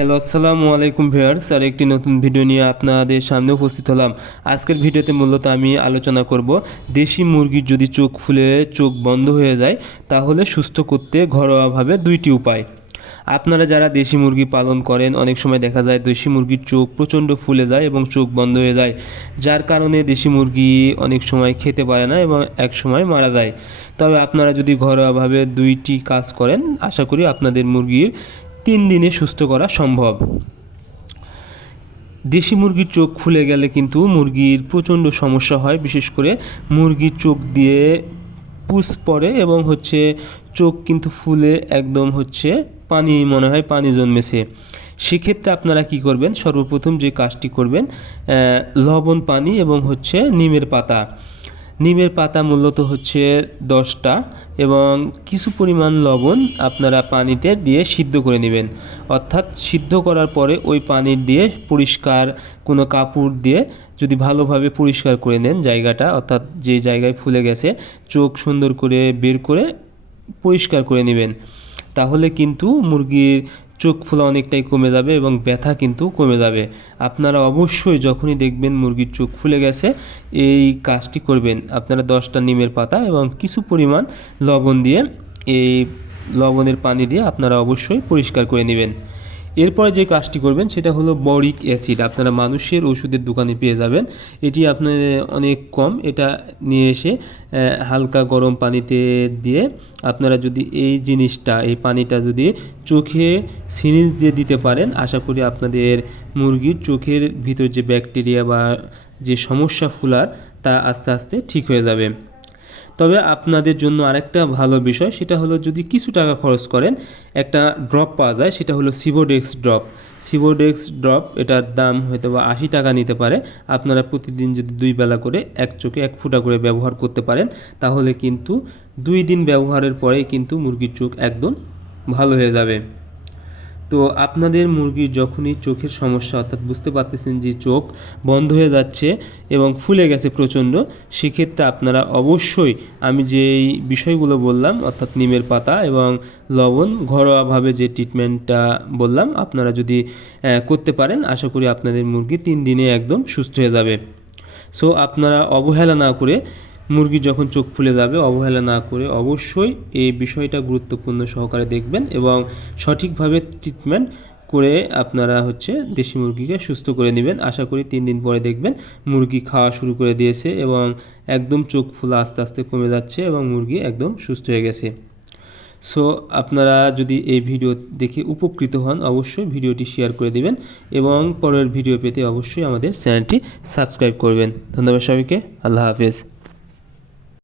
Hello, আসসালামু আলাইকুম viewers. আর একটি নতুন ভিডিও নিয়ে আপনাদের সামনে উপস্থিত হলাম। আজকের ভিডিওতে মূলত আমি আলোচনা করব দেশি মুরগির যদি চোখ ফুলে চোখ বন্ধ হয়ে যায় তাহলে সুস্থ করতে ঘরোয়াভাবে দুইটি উপায়। আপনারা যারা দেশি মুরগি পালন করেন অনেক সময় দেখা যায় দেশি মুরগির চোখ প্রচণ্ড ফুলে যায় এবং চোখ বন্ধ হয়ে যায়, যার কারণে দেশি মুরগি অনেক সময় খেতে পারে না এবং এক সময় মারা যায়। তবে আপনারা যদি ঘরোয়াভাবে দুইটি কাজ করেন আশা করি আপনাদের মুরগির 3 দিনে সুস্থ করা সম্ভব। দেশি মুরগির চোখ ফুলে গেলে কিন্তু মুরগির প্রচণ্ড সমস্যা হয়, বিশেষ করে মুরগির চোখ দিয়ে পুষ পড়ে এবং চোখ কিন্তু ফুলে একদম পানি মনে হয় পানি জন্মেছে। সেক্ষেত্রে আপনারা কি করবেন, সর্বপ্রথম যে কাজটি করবেন লবণ পানি এবং নিমের পাতা মূলত 10টা এবং কিছু পরিমাণ লবণ আপনারা পানিতে দিয়ে সিদ্ধ করে নেবেন। অর্থাৎ সিদ্ধ করার পরে ওই পানির দিয়ে পরিষ্কার কোনো কাপড় দিয়ে যদি ভালোভাবে পরিষ্কার করে নেন জায়গাটা, অর্থাৎ যে জায়গায় ফুলে গেছে চোখ সুন্দর করে বের করে পরিষ্কার করে নেবেন, তাহলে কিন্তু মুরগির চোখ ফোলা অনেকটাই কমে যাবে এবং ব্যথা কিন্তু কমে যাবে। আপনারা অবশ্যই যখনই দেখবেন মুরগির চোখ ফুলে গেছে এই কাজটি করবেন। আপনারা 10টা নিমের পাতা এবং কিছু পরিমাণ লবণ দিয়ে এই লবণের পানি দিয়ে আপনারা অবশ্যই পরিষ্কার করে নেবেন। এরপরে যে কাজটি করবেন সেটা হলো বরিক অ্যাসিড। আপনারা মানুষের ওষুধের দোকানে পেয়ে যাবেন, এটি আপনার অনেক কম। এটা নিয়ে এসে হালকা গরম পানিতে দিয়ে আপনারা যদি এই পানিটা যদি চোখে সিরিঞ্জ দিয়ে দিতে পারেন, আশা করি আপনাদের মুরগির চোখের ভিতর যে ব্যাকটেরিয়া বা যে সমস্যা ফুলার তা আস্তে আস্তে ঠিক হয়ে যাবে। তবে আপনাদের জন্য আরেকটা ভালো বিষয় সেটা হলো যদি কিছু টাকা খরচ করেন একটা ড্রপ পাওয়া যায়, সেটা হলো সিবোডেক্স ড্রপ। এটার দাম হয়তো বা 80 টাকা নিতে পারে। আপনারা প্রতিদিন যদি 2 বেলা করে এক চোখে 1 ফোঁটা করে ব্যবহার করতে পারেন তাহলে কিন্তু 2 দিন ব্যবহারের পরেই কিন্তু মুরগির চোখ একদম ভালো হয়ে যাবে। তো আপনাদের মুরগির যখনই চোখের সমস্যা অর্থাৎ বুঝতে পারতেছেন যে চোখ বন্ধ হয়ে যাচ্ছে এবং ফুলে গেছে প্রচণ্ড, সেক্ষেত্রে আপনারা অবশ্যই আমি যেই বিষয়গুলো বললাম অর্থাৎ নিমের পাতা এবং লবণ ঘরোয়াভাবে যে ট্রিটমেন্টটা বললাম আপনারা যদি করতে পারেন আশা করি আপনাদের মুরগি 3 দিনে একদম সুস্থ হয়ে যাবে। সো আপনারা অবহেলা না করে মুরগি যখন চোখ ফুলে যাবে অবহেলা না করে অবশ্যই এই বিষয়টা গুরুত্বপূর্ণ সহকারে দেখবেন এবং সঠিকভাবে ট্রিটমেন্ট করে আপনারা দেশি মুরগিকে সুস্থ করে নেবেন। আশা করি 3 দিন পরে দেখবেন মুরগি খাওয়া শুরু করে দিয়েছে এবং একদম চোখ ফুলা আস্তে আস্তে কমে যাচ্ছে এবং মুরগি একদম সুস্থ হয়ে গেছে। সো আপনারা যদি এই ভিডিও দেখে উপকৃত হন অবশ্যই ভিডিওটি শেয়ার করে দিবেন এবং পরের ভিডিও পেতে অবশ্যই আমাদের চ্যানেলটি সাবস্ক্রাইব করবেন। ধন্যবাদ সবাইকে। আল্লাহ হাফেজ।